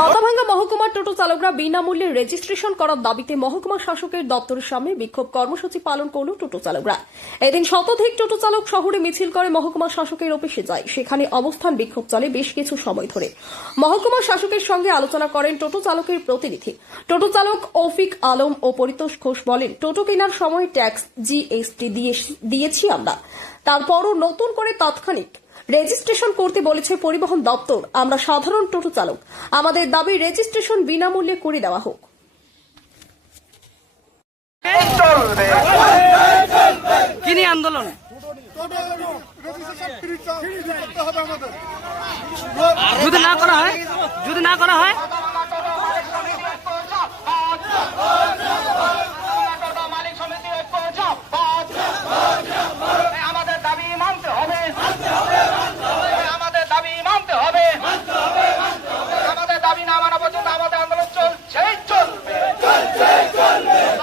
মাথাভাঙ্গা মহকুমার টোটো চালকরা বিনামূল্যে রেজিস্ট্রেশন করার দাবিতে মহকুমা শাসকের দপ্তরের সামনে বিক্ষোভ কর্মসূচি পালন করল টোটো চালকরা। এদিন শতাধিক টোটো চালক শহরে মিছিল করে মহকুমা শাসকের অফিসে যায়। সেখানে অবস্থান বিক্ষোভ চলে বেশ কিছু সময় ধরে। মহকুমা শাসকের সঙ্গে আলোচনা করেন টোটো চালকের প্রতিনিধি। টোটো চালক অফিক আলম ও পরিতোষ ঘোষ বলেন, টোটো কেনার সময় ট্যাক্স, জিএসটি দিয়েছি আমরা। তারপরও নতুন করে তাৎক্ষণিক রেজিস্ট্রেশন করতে বলেছে পরিবহন দপ্তর। আমরা সাধারণ টোটো চালক। আমাদের দাবি, রেজিস্ট্রেশন বিনামূল্যে করে দেওয়া হোক। আন্দোলন? যদি না করা হয়, যদি না করা হয় মালিক সমিতি ঐক্য চাপবাদ। আমাদের দাবি মানতে হবে আমাদের দাবি মানতে হবে আমাদের দাবি না মানা পর্যন্ত আমাদের আন্দোলন চলছে চলবে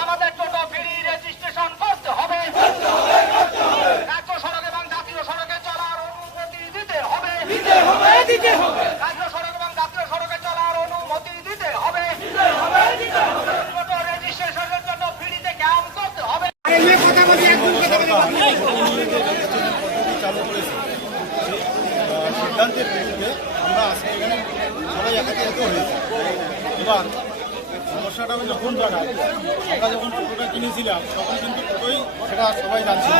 আমাদের টোটো ফ্রি রেজিস্ট্রেশন করতে হবে রাজ্য সড়ক এবং জাতীয় সড়কে চলার অনুমতি দিতে হবে রাজ্য সড়ক এবং জাতীয় সড়কে চলার অনুমতি দিতে হবে। রেজিস্ট্রেশনের জন্য ফ্রিতে ক্যাম্প করতে হবে। সিদ্ধান্তের প্রেক্ষিতে আমরা আজকে এখানে সবাই একত্রিত হয়েছি। এবার সমস্যাটা আমি যখন জানাই আমরা যখন টোটোটা কিনেছিলাম, তখন কিন্তু টোটোই সেটা সবাই জানছে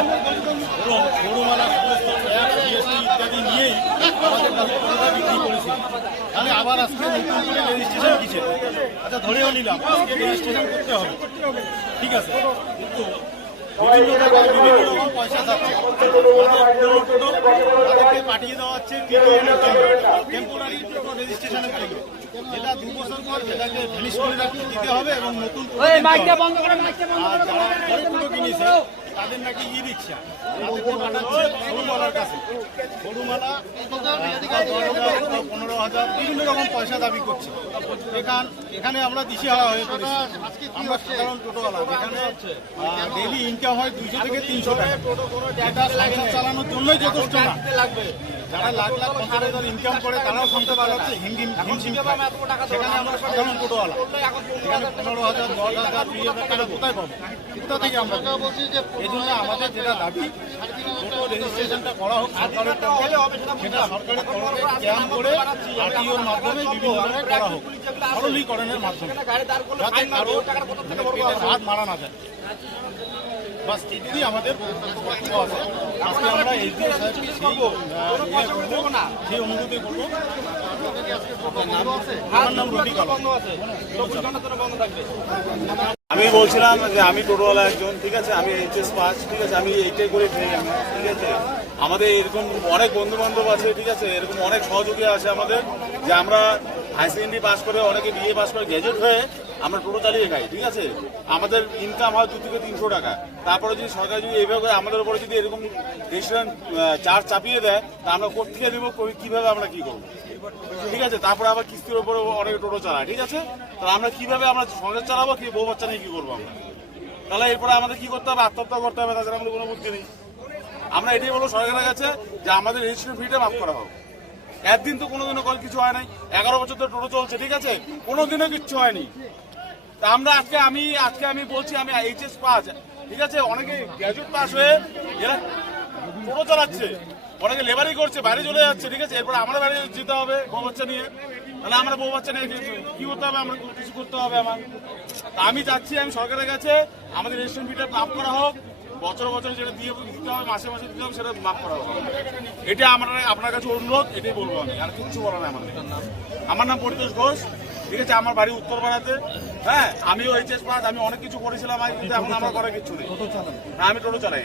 এবং গরুমালা ইত্যাদি নিয়েই আমাদের কাছে টোটোটা বিক্রি করেছি তাহলে আবার আজকে নতুন করে রেজিস্ট্রেশন দিচ্ছে আচ্ছা ধরেও নিলাম, আজকে রেজিস্ট্রেশন করতে হবে। ঠিক আছে? কিন্তু বিভিন্ন জায়গায় বিভিন্ন রকম পয়সা যাচ্ছে তাদেরকে পাঠিয়ে দেওয়া হচ্ছে টেম্পোরারি রেজিস্ট্রেশনের জন্য যেটা দু বছর পর সেটাকে ফিনিশ করে রাখতে দিতে হবে এবং নতুন। আর যারা কিনেছে তাদের নাকি ই রিক্সা পনেরো হাজার, বিভিন্ন রকম পয়সা দাবি করছে। এখান এখানে আমরা দিশেহারা হয়ে পড়েছি। আমরা সাধারণ টোটোওয়ালা ডেলি ইনকাম হয় দুইশো থেকে তিনশো টাকা। চালানোর জন্যই যথেষ্ট লাগবে যারা লাখ লাখ পঞ্চাশ হাজার ইনকাম করে, তারাও সংসার চালাচ্ছে হিমহিম হিমশিম। সেখানে আমরা সাধারণ টোটোওয়ালা। এখানে পনেরো হাজার, দশ হাজার দুই হাজার টাকা কোথায় পাবো? কোথা থেকে আমরা বলছি যে এই জন্য আমাদের যেটা দাবি টোটো রেজিস্ট্রেশনটা করা হোক সরকারের সেটা সরকারের তরফে ক্যাম্প করে আরটিওর মাধ্যমে বিভিন্ন করা হোক, সরলীকরণের মাধ্যমে, যাতে কারও হাত মারা না যায়। আমাদের আমরা আমি বলছিলাম যে আমি টোটোওয়ালা একজন, ঠিক আছে? আমি এইচএস পাস, ঠিক আছে? আমি এইটাই করে ঠিক আছে? আমাদের এরকম অনেক বন্ধু বান্ধব আছে, ঠিক আছে? এরকম অনেক সহযোগী আছে আমাদের, যে আমরা হাই সেকেন্ডারি পাস করে, অনেকে বিএ পাস করে গ্র্যাজুয়েট হয়ে আমরা টোটো চালিয়ে খাই, ঠিক আছে? আমাদের ইনকাম হয় দু থেকে তিনশো টাকা। তারপরে যদি সরকার যদি এইভাবে আমাদের উপরে যদি এরকম রেস্টুরেন্ট চার্জ চাপিয়ে দেয়, তা আমরা কোথেকে দেবো কীভাবে আমরা কি করব? ঠিক আছে? তারপরে আবার কিস্তির উপরে অনেক টোটো চালায়, ঠিক আছে? তাহলে আমরা কীভাবে আমরা সংসার চালাবো? কি বউ বাচ্চা নিয়ে কি করব আমরা? তাহলে এরপরে আমাদের কি করতে হবে? আত্মহত্যা করতে হবে, তাছাড়া আমাদের কোনো বুদ্ধি নেই। আমরা এটাই বলব সরকারের কাছে যে আমাদের রেজিস্ট্রেশন ফিটা মাফ করা হোক। একদিন তো কোনোদিনও কল কিছু হয় নাই। এগারো বছর ধরে টোটো চলছে, ঠিক আছে? কোনোদিনও কিচ্ছু হয়নি। তা আমরা আজকে আমি আজকে আমি বলছি, আমি এইচএস পাস ঠিক আছে? অনেকে গ্র্যাজুয়েট পাস হয়ে এরা টোটো চালাচ্ছে, অনেকে লেবারি করছে বাইরে চলে যাচ্ছে, ঠিক আছে? এরপর আমরা বাইরে যেতে হবে বউ বাচ্চা নিয়ে। তাহলে আমরা বউ বাচ্চা নিয়ে কি- করতে হবে? আমরা কিছু করতে হবে আমার। আমি চাচ্ছি আমি সরকারের কাছে, আমাদের রেজিস্ট্রেশন ফিটা মাফ করা হোক। বছর বছর যেটা দিয়ে দিতে হবে মাসে মাসে দিতে হবে সেটা মাফ করা হবে। এটা আমার আপনার কাছে অনুরোধ এটাই বলব আমি আর কিচ্ছু বলার নাই আমার। নাম আমার নাম পরিতোষ ঘোষ ঠিক আছে আমার বাড়ি উত্তরপাড়াতে হ্যাঁ আমিও এইচএস পাস আমি অনেক কিছু করেছিলাম কিন্তু এখন আমার করার কিছু নেই। হ্যাঁ আমি টোটো চালাই।